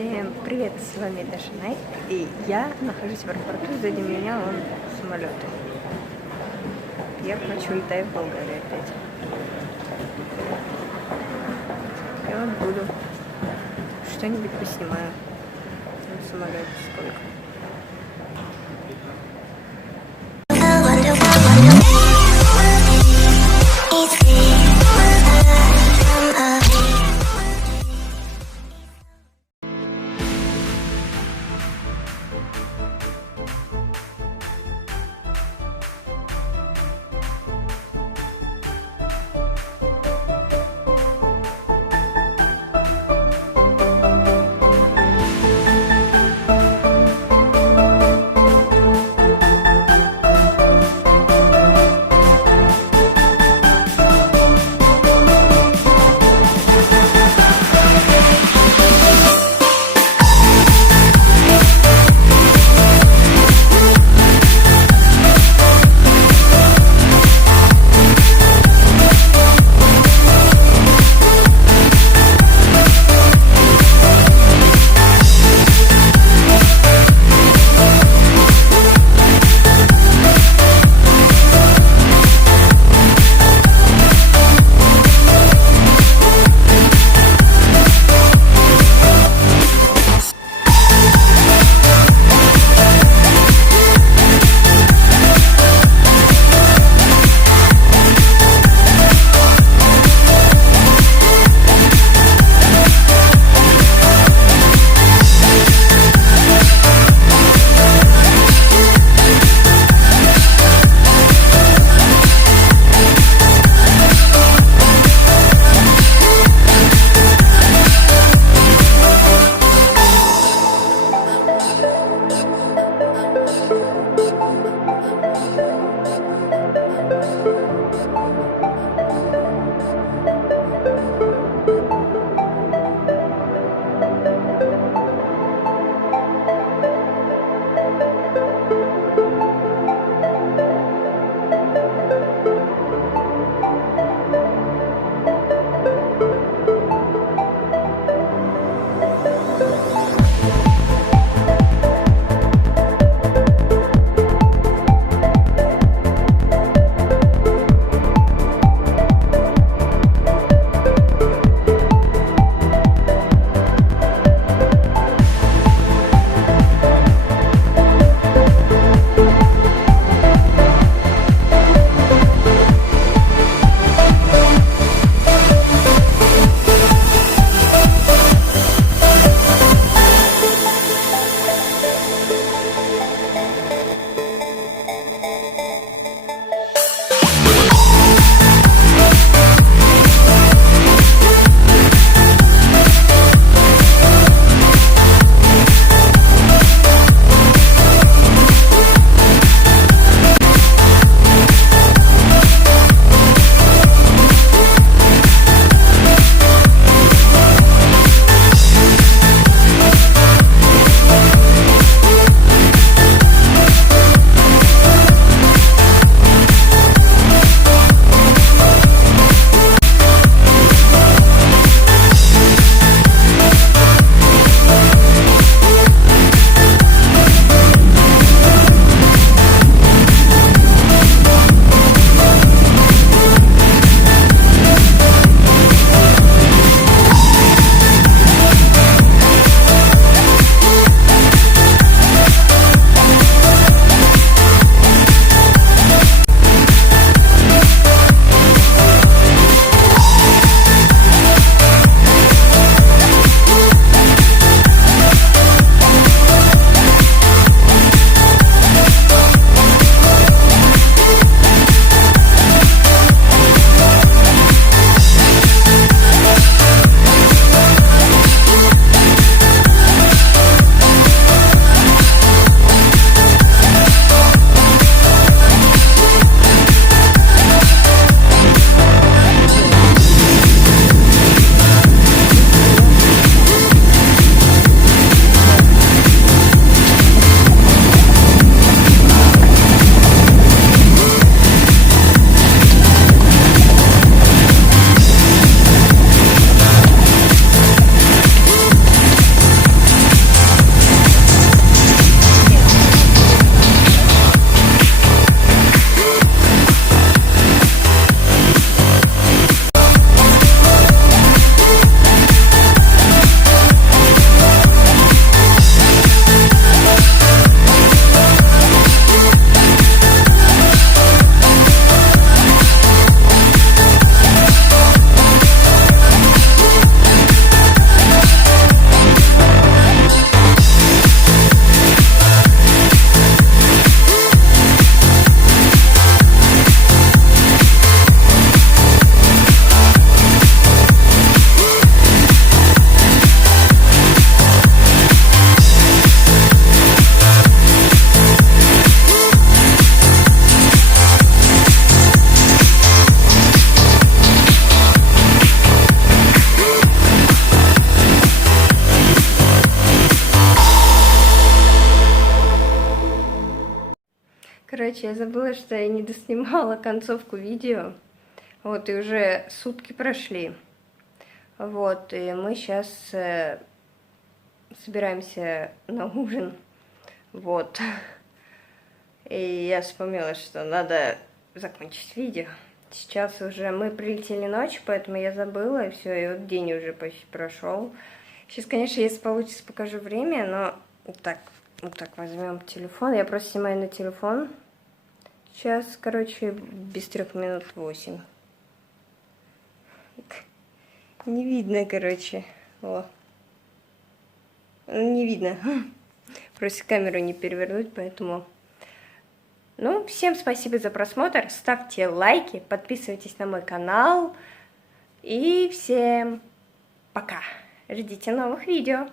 Всем привет, с вами Даша Найт, и я нахожусь в аэропорту, сзади меня вон самолет. Я, короче, улетаю в Болгарию опять. И вот буду что-нибудь поснимаю. В самолете сколько. Короче, я забыла, что я не доснимала концовку видео. Вот, и уже сутки прошли. Вот, и мы сейчас собираемся на ужин. Вот. И я вспомнила, что надо закончить видео. Сейчас уже мы прилетели ночью, поэтому я забыла, и все, и вот день уже почти прошел. Сейчас, конечно, если получится, покажу время, но вот так возьмем телефон. Я просто снимаю на телефон. Сейчас, короче, без 3:08. Не видно, короче. О. Не видно. Просто камеру не перевернуть, поэтому... Ну, всем спасибо за просмотр. Ставьте лайки, подписывайтесь на мой канал. И всем пока. Ждите новых видео.